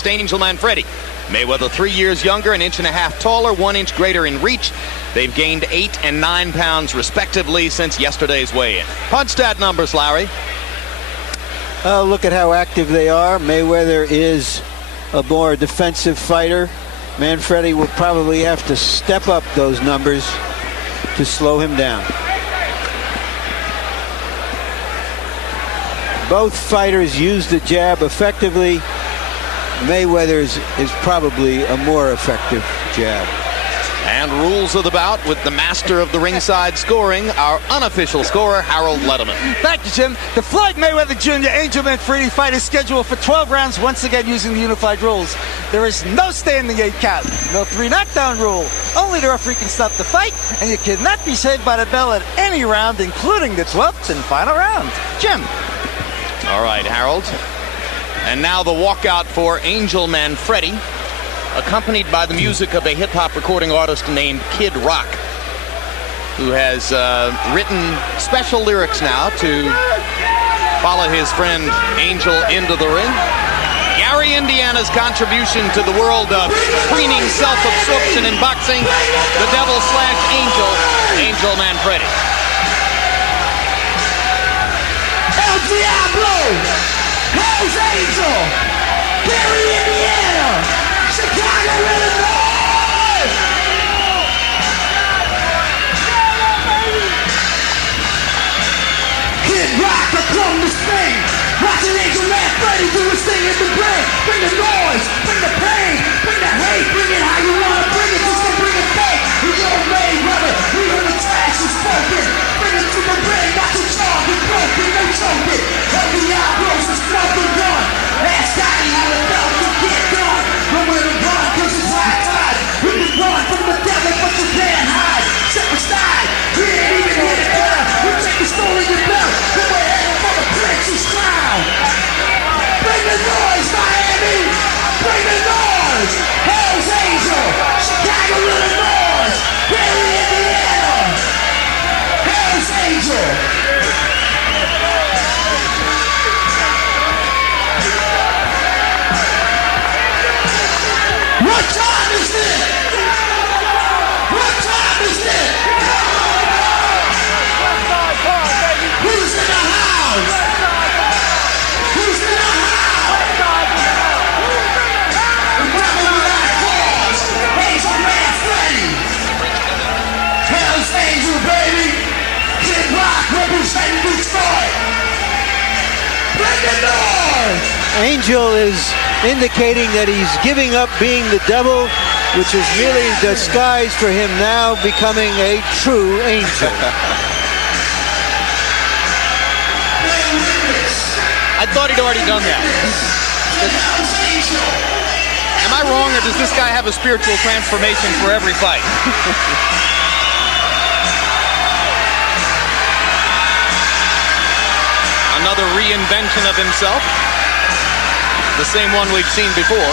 against Angel Manfredy. Mayweather 3 years younger, an inch and a half taller, 1 inch greater in reach. They've gained 8 and 9 pounds respectively since yesterday's weigh-in. Punch stat numbers, Larry. Look at how active they are. Mayweather is a more defensive fighter. Manfredy will probably have to step up those numbers to slow him down. Both fighters use the jab effectively. Mayweather's is probably a more effective jab. And rules of the bout with the master of the ringside scoring, our unofficial scorer, Harold Letterman. Thank you, Jim. The Floyd Mayweather Jr. Angel Manfredy fight is scheduled for 12 rounds, once again using the unified rules. There is no standing 8 count, no 3 knockdown rule. Only the referee can stop the fight, and you cannot be saved by the bell at any round, including the 12th and final round. Jim. All right, Harold. And now the walkout for Angel Manfredy, accompanied by the music of a hip-hop recording artist named Kid Rock, who has written special lyrics now to follow his friend Angel into the ring. Gary, Indiana's contribution to the world of preening self-absorption in boxing, the Devil/Angel, Angel Manfredy. El Diablo, Hell's Angel, Gary, Indiana, Chicago, Illinois! Kid Rock, I come to sing. Watching Angel Manfredy do his thing in the brain. Bring the noise, bring the pain, bring the hate, bring it how you wanna bring it, just to bring it back. We don't Mayweather, we heard the trash is spoken. Bring it to the ring, not to charge, we broken, no choking. El Diablo's is smoking gun. Ask Scotty how the belt can get done. Nowhere to run, cause it's high tide. We can run from the devil, but you can't hide. Step aside, we ain't even hit the ground. We take the story to belt, but we're heading for the prince's crown. Bring the noise, Miami! Bring the noise! Hell's Angel! Chicago, Illinois! Gary, Indiana! Hell's Angel! What time is it? What time is it? Who's in the house? Who's in the house? The rebel without cause, Angel Manfredy. Hell's Angel, baby. Kid Rock representing Detroit. Bring the noise. Angel is indicating that he's giving up being the devil, which is really disguised for him now becoming a true angel. I thought he'd already done that. Am I wrong, or does this guy have a spiritual transformation for every fight? Another reinvention of himself. The same one we've seen before.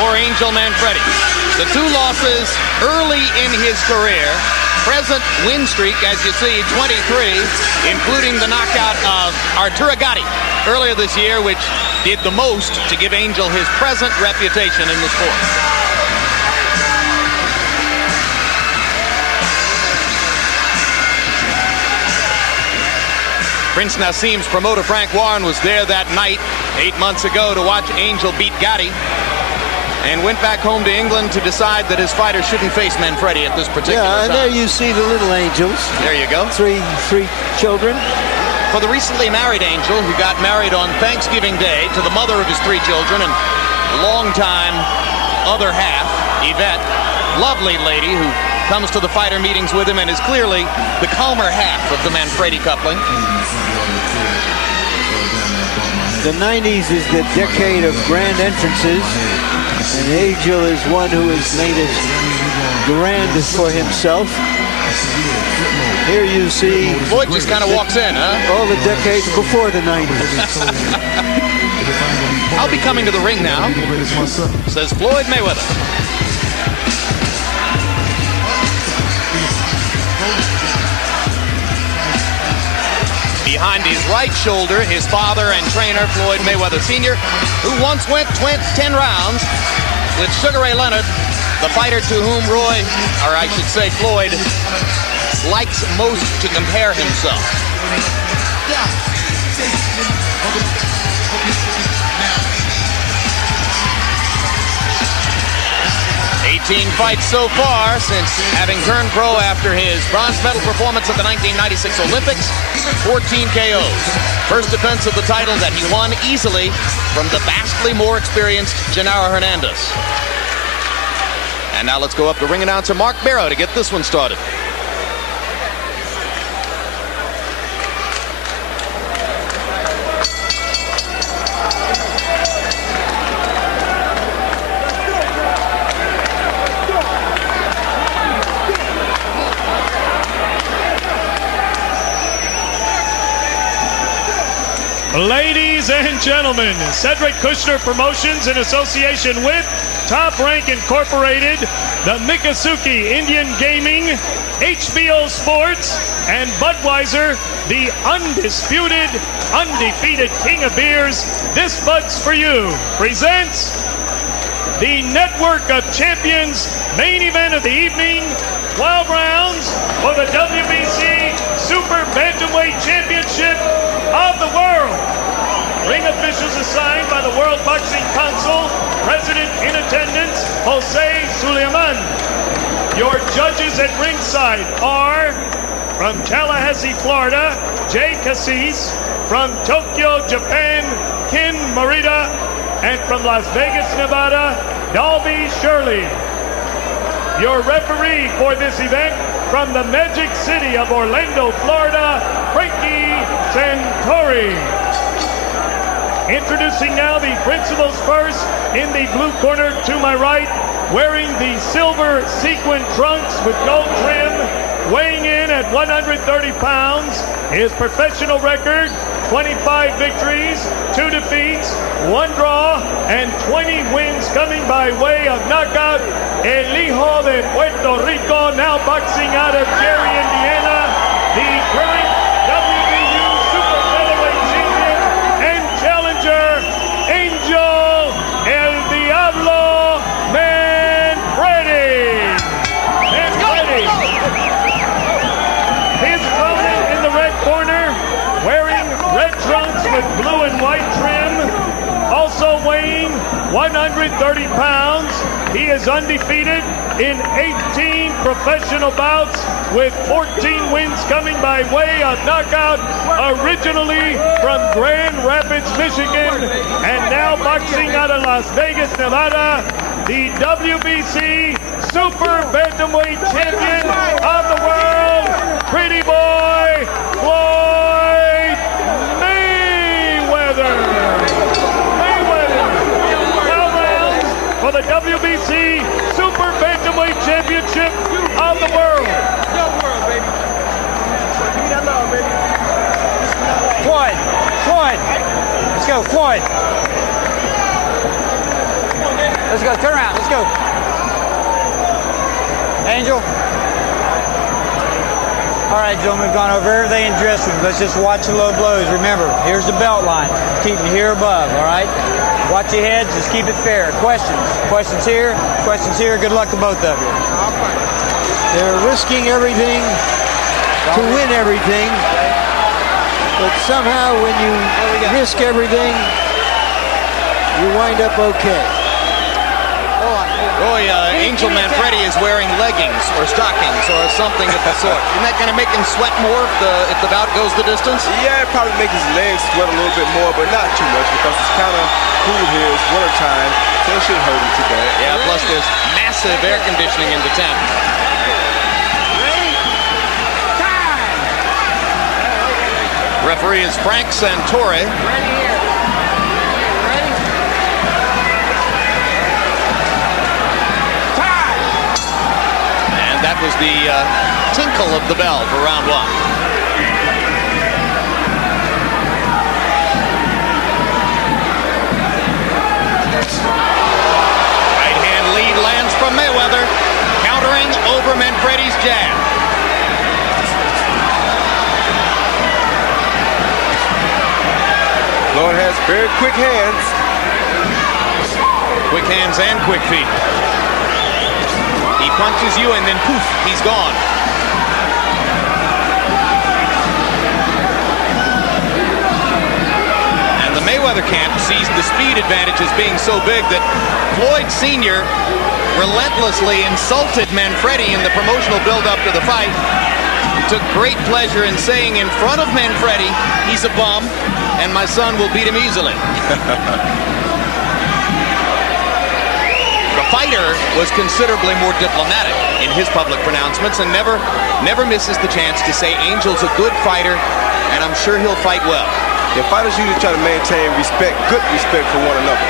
For Angel Manfredy. The 2 losses early in his career. Present win streak, as you see, 23, including the knockout of Arturo Gatti earlier this year, which did the most to give Angel his present reputation in the sport. Prince Nassim's promoter Frank Warren was there that night 8 months ago to watch Angel beat Gatti, and went back home to England to decide that his fighter shouldn't face Manfredy at this particular time. And there you see the little angels. There you go. Three children. For the recently married Angel, who got married on Thanksgiving Day to the mother of his 3 children and longtime other half, Yvette, lovely lady who comes to the fighter meetings with him and is clearly the calmer half of the Manfredy coupling. The 90s is the decade of grand entrances, and Angel is one who has made it grand for himself. Here you see Floyd just kind of walks in, huh? all the decades before the 90s. I'll be coming to the ring now, says Floyd Mayweather. behind his right shoulder, his father and trainer, Floyd Mayweather Sr., who once went 10 rounds with Sugar Ray Leonard, the fighter to whom Roy, or I should say Floyd, likes most to compare himself. 18 fights so far since having turned pro after his bronze medal performance at the 1996 Olympics, 14 KOs. First defense of the title that he won easily from the vastly more experienced Genaro Hernandez. And now let's go up to ring announcer Mark Barrow to get this one started. Ladies and gentlemen, Cedric Kushner Promotions in association with Top Rank Incorporated, the Miccosukee Indian Gaming, HBO Sports, and Budweiser, the undisputed, undefeated king of beers, This Bud's For You, presents the Network of Champions main event of the evening, 12 rounds for the WBC Super Bantamweight Championship of the world. Ring officials assigned by the World Boxing Council, President in attendance, Jose Suleiman. Your judges at ringside are from Tallahassee, Florida, Jay Cassis, from Tokyo, Japan, Ken Morita, and from Las Vegas, Nevada, Dalby Shirley. Your referee for this event from the Magic City of Orlando, Florida, Frankie Santori. Introducing now the principals first in the blue corner to my right, wearing the silver sequin trunks with gold trim, weighing in at 130 pounds. His professional record, 25 victories, 2 defeats, 1 draw, and 20 wins coming by way of knockout. El Hijo de Puerto Rico, now boxing out of Gary, Indiana, the current WBU Super Featherweight Champion and challenger, Angel El Diablo Manfredy. Manfredy. His opponent in the red corner, wearing red trunks with blue and white trim, also weighing 130 pounds. He is undefeated in 18 professional bouts with 14 wins coming by way of knockout, originally from Grand Rapids, Michigan, and now boxing out of Las Vegas, Nevada, the WBC Super Bantamweight Champion of the world, Pretty Boy Floyd Mayweather. For the WBC Super Bantamweight Championship of the world. Floyd. Let's go, Floyd. Let's go, turn around, let's go. Angel. All right, gentlemen, we've gone over everything in dressing. Let's just watch the low blows. Remember, here's the belt line. Keep me here above, all right? Watch your heads, just keep it fair. Questions? Questions here, questions here. Good luck to both of you. They're risking everything to win everything. But somehow when you risk everything, you wind up okay. Roy, Angel Manfredy is wearing leggings or stockings or something of the sort. Isn't that going to make him sweat more if the bout goes the distance? Yeah, it probably make his legs sweat a little bit more, but not too much because it's kind of cool here. It's winter time, so it shouldn't hurt him too bad. Yeah, plus there's massive air conditioning in the tent. Referee is Frank Santori. And that was the tinkle of the bell for round 1. Right hand lead lands from Mayweather, countering over Manfredy's jab. very quick hands. Quick hands and quick feet. He punches you and then poof, he's gone. And the Mayweather camp sees the speed advantage as being so big that Floyd Sr. relentlessly insulted Manfredy in the promotional build-up to the fight. He took great pleasure in saying in front of Manfredy, he's a bum, and my son will beat him easily. The fighter was considerably more diplomatic in his public pronouncements and never misses the chance to say Angel's a good fighter, and I'm sure he'll fight well. The fighters usually try to maintain respect, good respect for one another.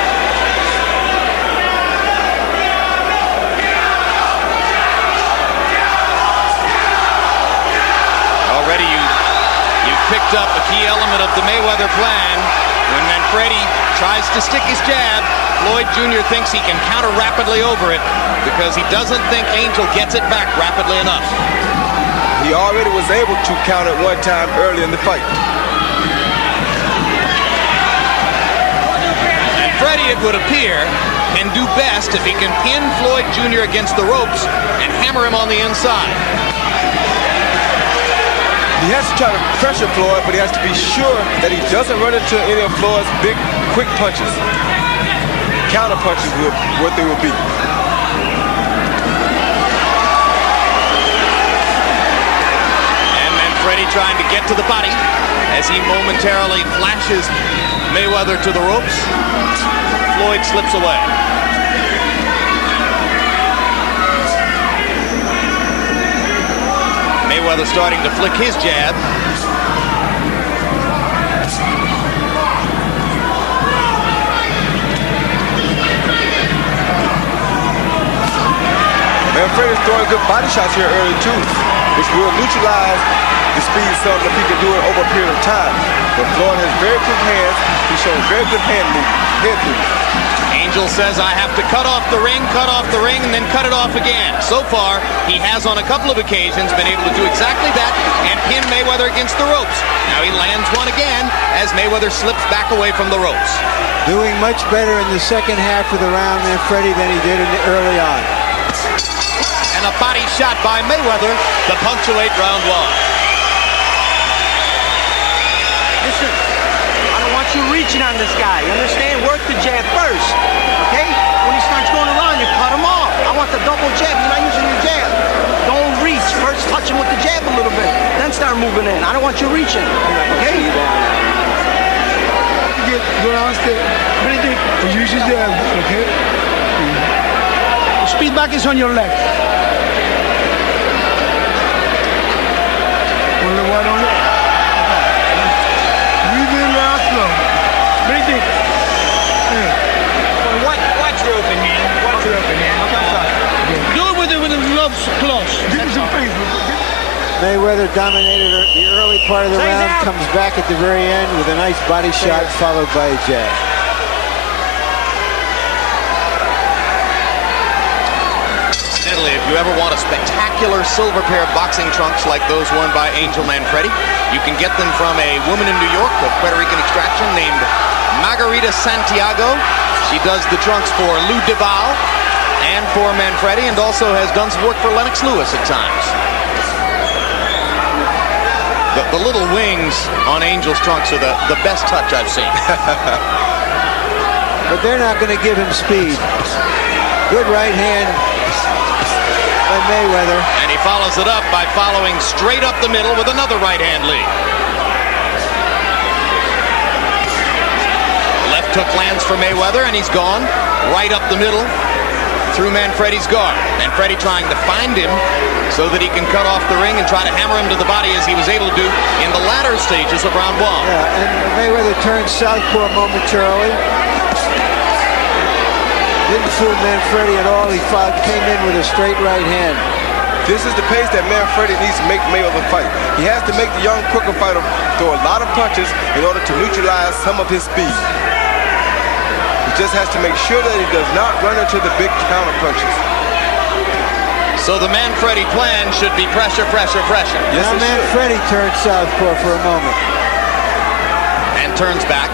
Already you've picked up a key element of the Mayweather plan. When Manfredy tries to stick his jab, Floyd Jr. thinks he can counter rapidly over it because he doesn't think Angel gets it back rapidly enough. He already was able to counter it one time early in the fight. Manfredy, it would appear, can do best if he can pin Floyd Jr. against the ropes and hammer him on the inside. He has to try to pressure Floyd, but he has to be sure that he doesn't run into any of Floyd's big, quick punches. Counter punches will what they will be. And Manfredy trying to get to the body as he momentarily flashes Mayweather to the ropes. Floyd slips away. Mayweather starting to flick his jab. Manfredy is throwing good body shots here early too, which will neutralize the speed some if he can do it over a period of time. But Floyd has very quick hands. He's showing very good head movement. Angel says, I have to cut off the ring, and then cut it off again. So far, he has on a couple of occasions been able to do exactly that and pin Mayweather against the ropes. Now he lands one again as Mayweather slips back away from the ropes. Doing much better in the second half of the round, Manfredy, than he did early on. And a body shot by Mayweather to punctuate round one. Listen, I don't want you reaching on this guy. You understand? Work the jab first, okay? When he starts going around, you cut him off. I want the double jab. You're not using your jab. Don't reach. First touch him with the jab a little bit. Then start moving in. I don't want you reaching, okay? Go downstairs. Use your jab, okay? The speed back is on your left. Right on it. Breathe in now slow. Breathe in. Watch your open hand. Watch your open hand. Do it with the gloves close. Give me some face. Mayweather dominated the early part of the round, comes back at the very end with a nice body shot followed by a jab. If you ever want a spectacular silver pair of boxing trunks like those worn by Angel Manfredy, you can get them from a woman in New York of Puerto Rican extraction named Margarita Santiago. She does the trunks for Lou DeVal and for Manfredy, and also has done some work for Lennox Lewis at times. The little wings on Angel's trunks are the best touch I've seen. But they're not going to give him speed. Good right hand by Mayweather. And he follows it up by following straight up the middle with another right hand lead. Left hook lands for Mayweather, and he's gone right up the middle through Manfredy's guard. Manfredy trying to find him so that he can cut off the ring and try to hammer him to the body as he was able to do in the latter stages of round one. Yeah, and Mayweather turned southpaw momentarily. Didn't fool Manfredy at all. He came in with a straight right hand. This is the pace that Manfredy needs to make Mayweather fight. He has to make the young, quicker fighter throw a lot of punches in order to neutralize some of his speed. He just has to make sure that he does not run into the big counter punches. So the Manfredy plan should be pressure, pressure, pressure. Yes, now Manfredy turned southpaw for a moment. And turns back.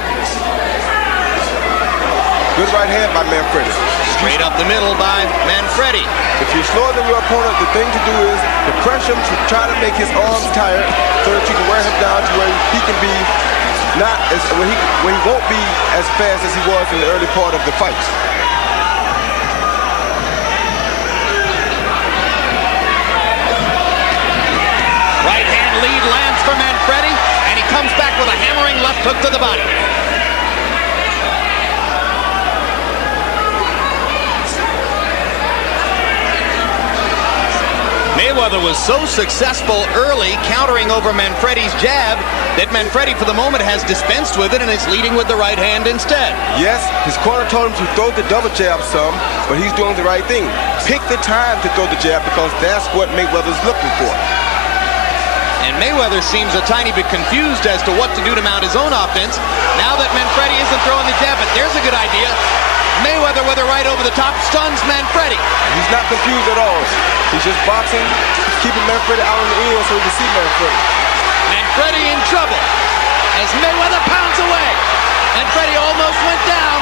Good right hand by Manfredy. Straight up the middle by Manfredy. If you're slower than your opponent, the thing to do is to pressure him to try to make his arms tired so that you can wear him down to where he can be not as where he won't be as fast as he was in the early part of the fight. Right hand lead lands for Manfredy, and he comes back with a hammering left hook to the body. Mayweather was so successful early countering over Manfredy's jab that Manfredy for the moment has dispensed with it and is leading with the right hand instead. Yes, his corner told him to throw the double jab some, but he's doing the right thing. Pick the time to throw the jab because that's what Mayweather's looking for. And Mayweather seems a tiny bit confused as to what to do to mount his own offense now that Manfredy isn't throwing the jab, but there's a good idea. Mayweather with a right over the top stuns Manfredy. He's not confused at all. He's just boxing, keeping Manfredy out on the end so he can see Manfredy. Manfredy in trouble as Mayweather pounds away. Manfredy almost went down.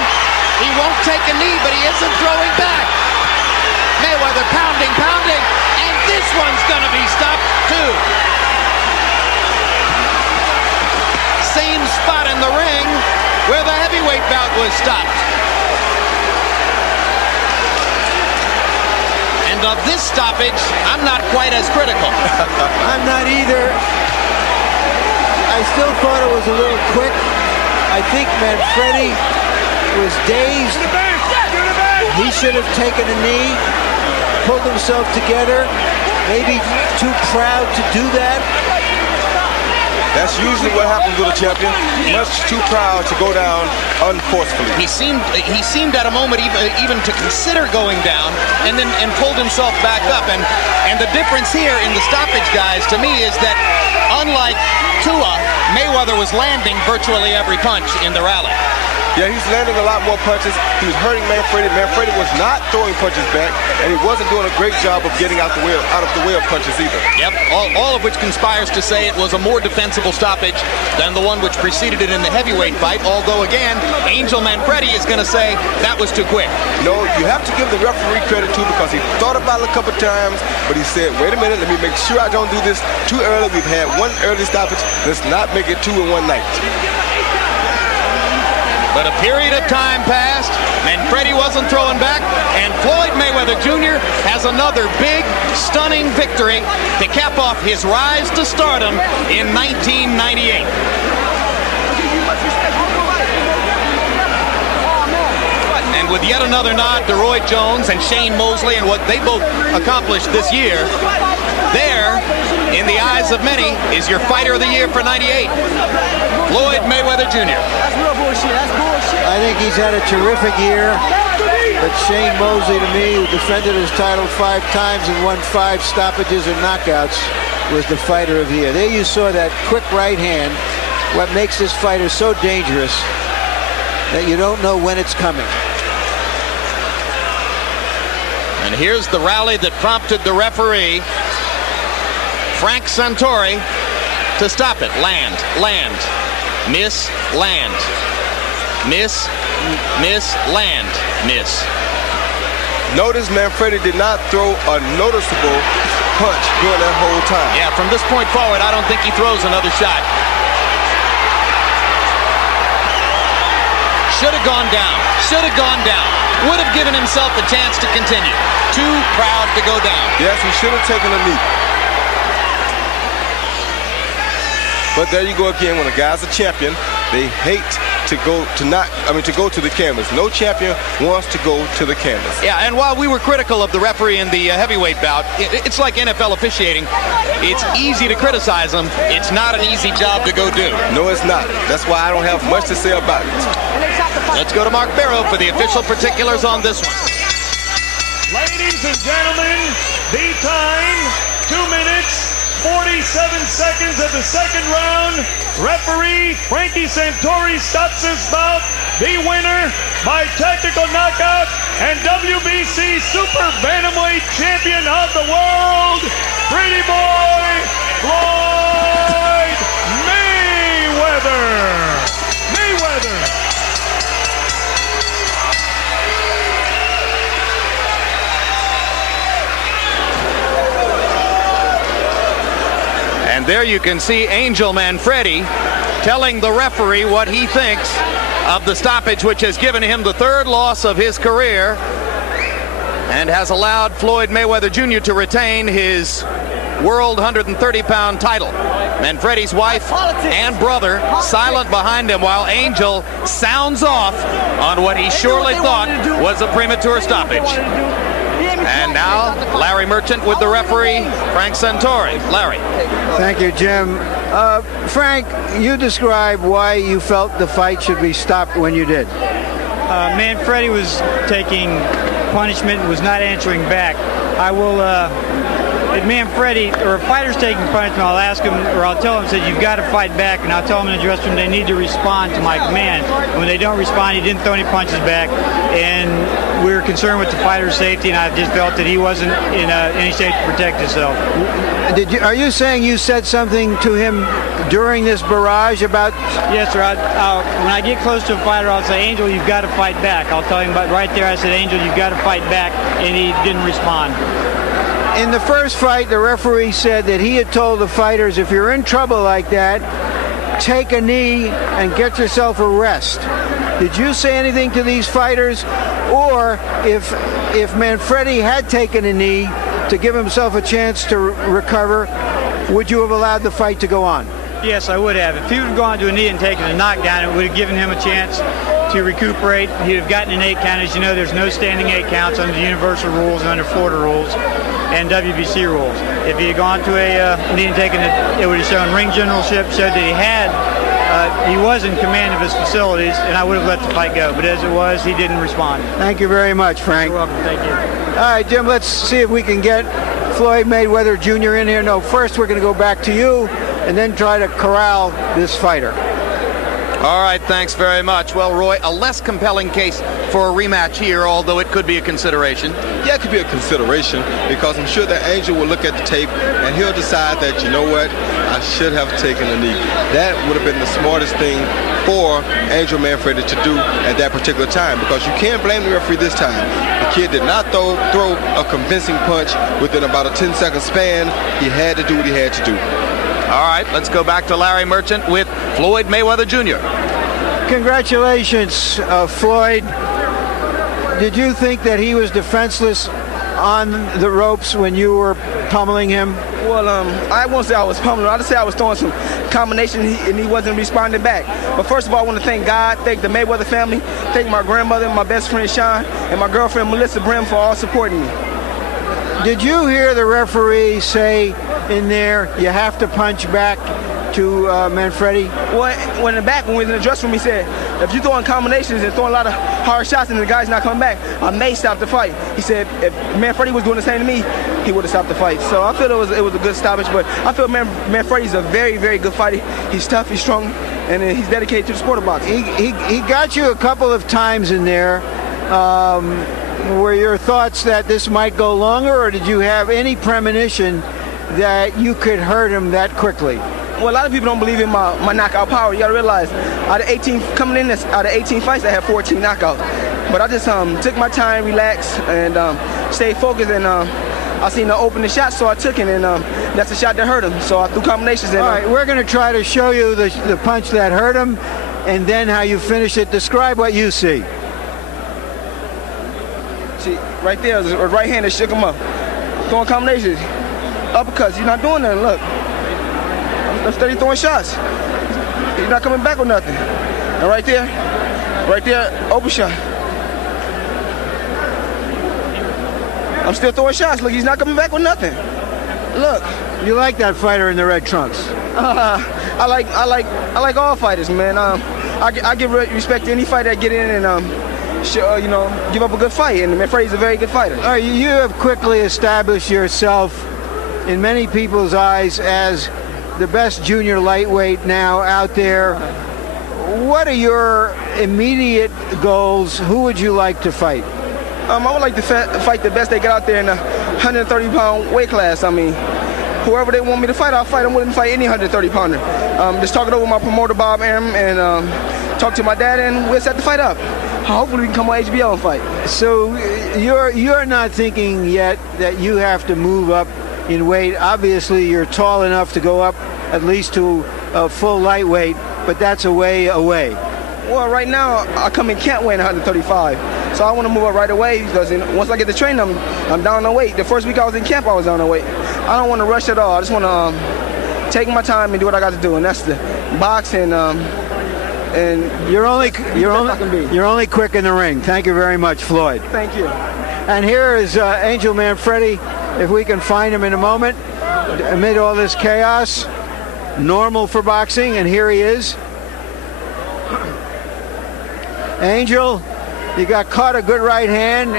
He won't take a knee, but he isn't throwing back. Mayweather pounding, and this one's gonna be stopped too. Same spot in the ring where the heavyweight bout was stopped. And of this stoppage, I'm not quite as critical. I'm not either. I still thought it was a little quick. I think Manfredy was dazed. He should have taken a knee, pulled himself together, maybe too proud to do that. That's usually what happens with a champion. Much too proud to go down unforcefully. He seemed at a moment even to consider going down and pulled himself back up. And the difference here in the stoppage, guys, to me is that unlike Tua, Mayweather was landing virtually every punch in the rally. Yeah, he's landing a lot more punches. He was hurting Manfredy. Manfredy was not throwing punches back, and he wasn't doing a great job of getting out of the way of punches either. Yep, all of which conspires to say it was a more defensible stoppage than the one which preceded it in the heavyweight fight, although again, Angel Manfredy is going to say that was too quick. No, you have to give the referee credit too because he thought about it a couple times, but he said, wait a minute, let me make sure I don't do this too early. We've had one early stoppage. Let's not make it two in one night. But a period of time passed, Manfredy wasn't throwing back, and Floyd Mayweather Jr. has another big, stunning victory to cap off his rise to stardom in 1998. And with yet another nod to Roy Jones and Shane Mosley and what they both accomplished this year, there, in the eyes of many, is your fighter of the year for 98, Floyd Mayweather Jr. That's real bullshit. That's bullshit. I think he's had a terrific year. But Shane Mosley, to me, who defended his title 5 times and won 5 stoppages or knockouts, was the fighter of the year. There you saw that quick right hand, what makes this fighter so dangerous that you don't know when it's coming. And here's the rally that prompted the referee, Frank Santori, to stop it. Land, miss, land, miss, land, miss. Notice Manfredy did not throw a noticeable punch during that whole time. Yeah, from this point forward, I don't think he throws another shot. Should have gone down. Would have given himself a chance to continue. Too proud to go down. Yes, he should have taken a knee. But there you go again. When a guy's a champion, they hate to go to the canvas. No champion wants to go to the canvas. Yeah, and while we were critical of the referee in the heavyweight bout, it's like NFL officiating. It's easy to criticize them. It's not an easy job to go do. No, it's not. That's why I don't have much to say about it. Let's go to Mark Barrow for the official particulars on this one. Ladies and gentlemen, the time, 2 minutes, 47 seconds of the second round. Referee Frankie Santori stops this bout. The winner by technical knockout and WBC Super Bantamweight Champion of the world, Pretty Boy Floyd Mayweather. And there you can see Angel Manfredy telling the referee what he thinks of the stoppage, which has given him the third loss of his career and has allowed Floyd Mayweather Jr. to retain his world 130-pound title. Manfredy's wife and brother silent behind him while Angel sounds off on what he surely thought was a premature stoppage. And now Larry Merchant with the referee, Frank Santori. Larry. Thank you, Jim. Frank, you describe why you felt the fight should be stopped when you did. Manfredy was taking punishment and was not answering back. I will, if Manfredy or a fighter's taking punishment, I'll ask him or I'll tell him, said, you've got to fight back, and I'll tell him in the dressing room they need to respond to my command. And when they don't respond, he didn't throw any punches back, and we were concerned with the fighter's safety, and I just felt that he wasn't in any shape to protect himself. Are you saying you said something to him during this barrage about? Yes, sir. When I get close to a fighter, I'll say, Angel, you've got to fight back. I'll tell him about right there. I said, Angel, you've got to fight back, and he didn't respond. In the first fight, the referee said that he had told the fighters, if you're in trouble like that, take a knee and get yourself a rest. Did you say anything to these fighters? Or if Manfredy had taken a knee to give himself a chance to recover, would you have allowed the fight to go on? Yes, I would have. If he would have gone to a knee and taken a knockdown, it would have given him a chance to recuperate. He'd have gotten an 8 count. As you know, there's no standing 8 counts under the universal rules and under Florida rules and WBC rules. If he had gone to a knee and taken it, it would have shown ring generalship, showed that he was in command of his facilities, and I would have let the fight go. But as it was, he didn't respond. Thank you very much, Frank. You're welcome. Thank you. All right, Jim, let's see if we can get Floyd Mayweather Jr. in here. No, first we're going to go back to you and then try to corral this fighter. All right, thanks very much. Well, Roy, a less compelling case for a rematch here, although it could be a consideration. Yeah, it could be a consideration because I'm sure that Angel will look at the tape and he'll decide that, you know what, I should have taken a knee. That would have been the smartest thing for Angel Manfredy to do at that particular time, because you can't blame the referee this time. The kid did not throw a convincing punch within about a 10-second span. He had to do what he had to do. All right, let's go back to Larry Merchant with Floyd Mayweather Jr. Congratulations, Floyd. Did you think that he was defenseless on the ropes when you were pummeling him? Well, I won't say I was pummeling. I'll just say I was throwing some combinations and he wasn't responding back. But first of all, I want to thank God, thank the Mayweather family, thank my grandmother, my best friend Sean, and my girlfriend Melissa Brim for all supporting me. Did you hear the referee say in there, you have to punch back to Manfredy? Well, when we was in the dressing room, he said, if you're throwing combinations and throwing a lot of hard shots and the guy's not coming back, I may stop the fight. He said, if Manfredy was doing the same to me, he would have stopped the fight. So I feel it was a good stoppage, but I feel Manfredy's a very, very good fighter. He's tough, he's strong, and he's dedicated to the sport of boxing. He got you a couple of times in there. Were your thoughts that this might go longer, or did you have any premonition that you could hurt him that quickly? Well, a lot of people don't believe in my knockout power. You got to realize, out of 18 fights, I had 14 knockouts. But I just took my time, relaxed, and stayed focused. And I seen the open the shot, so I took it, and that's a shot that hurt him. So I threw combinations. And, all right, we're going to try to show you the punch that hurt him, and then how you finish it. Describe what you see. See, right there, a right hand that shook him up. Throwing combinations, uppercuts. He's not doing nothing. Look. I'm steady throwing shots. He's not coming back with nothing. And right there, open shot. I'm still throwing shots. Look, he's not coming back with nothing. Look. You like that fighter in the red trunks? I like all fighters, man. I give respect to any fighter that get in and give up a good fight. And Manfredy's a very good fighter. All right, you have quickly established yourself in many people's eyes as the best junior lightweight now out there. What are your immediate goals? Who would you like to fight? I would like to fight the best they get out there in the 130-pound weight class. I mean, whoever they want me to fight, I'll fight. I'm willing to fight any 130-pounder. Just talk it over with my promoter, Bob Aram, and talk to my dad, and we'll set the fight up. Hopefully we can come on HBO and fight. So you're not thinking yet that you have to move up in weight. Obviously, you're tall enough to go up at least to full lightweight, but that's a way away. Well, right now, I come in camp weighing 135. So I want to move up right away because once I get to training, I'm down on weight. The first week I was in camp, I was down on weight. I don't want to rush at all. I just want to take my time and do what I got to do, and that's the box and you're only quick in the ring. Thank you very much, Floyd. Thank you. And here is Angel Manfredy, if we can find him in a moment, amid all this chaos. Normal for boxing, and here he is. Angel, you got caught a good right hand.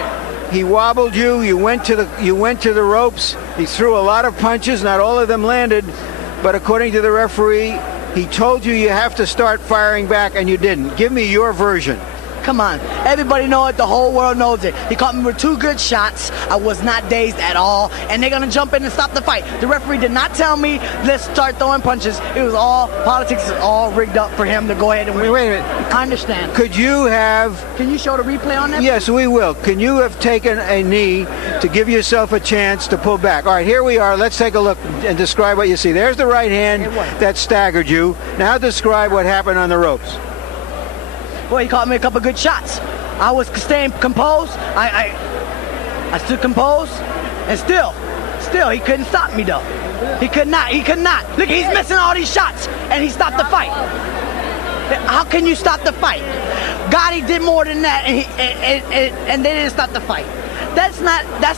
He wobbled you. You went to the ropes. He threw a lot of punches. Not all of them landed, but according to the referee, he told you have to start firing back, and you didn't. Give me your version. Come on. Everybody knows it. The whole world knows it. He caught me with 2 good shots. I was not dazed at all. And they're going to jump in and stop the fight. The referee did not tell me, let's start throwing punches. It was all politics, all rigged up for him to go ahead and win. Wait a minute. I understand. Could you have... Can you show the replay on that? Yes, we will. Can you have taken a knee to give yourself a chance to pull back? All right, here we are. Let's take a look and describe what you see. There's the right hand that staggered you. Now describe what happened on the ropes. Well, he caught me a couple good shots. I was staying composed. I stood composed, and still, he couldn't stop me though. He could not. Look, he's missing all these shots, and he stopped the fight. How can you stop the fight? Gatti did more than that, and they didn't stop the fight. That's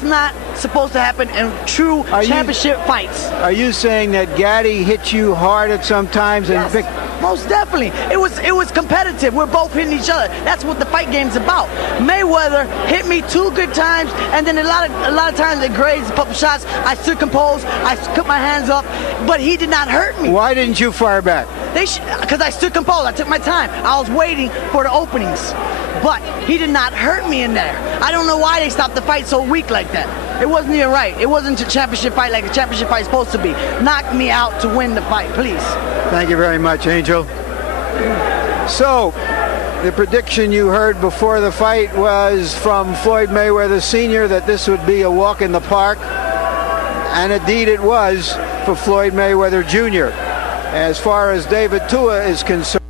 not supposed to happen in true championship fights. Are you saying that Gatti hit you hard at some times? Yes, most definitely. It was competitive. We're both hitting each other. That's what the fight game's about. Mayweather hit me 2 good times, and then a lot of times it grazed a couple shots. I stood composed. I put my hands up, but he did not hurt me. Why didn't you fire back? Because I stood composed. I took my time. I was waiting for the openings. But he did not hurt me in there. I don't know why they stopped the fight so weak like that. It wasn't even right. It wasn't a championship fight like a championship fight is supposed to be. Knock me out to win the fight, please. Thank you very much, Angel. So, the prediction you heard before the fight was from Floyd Mayweather Sr. that this would be a walk in the park. And indeed it was for Floyd Mayweather Jr. As far as David Tua is concerned,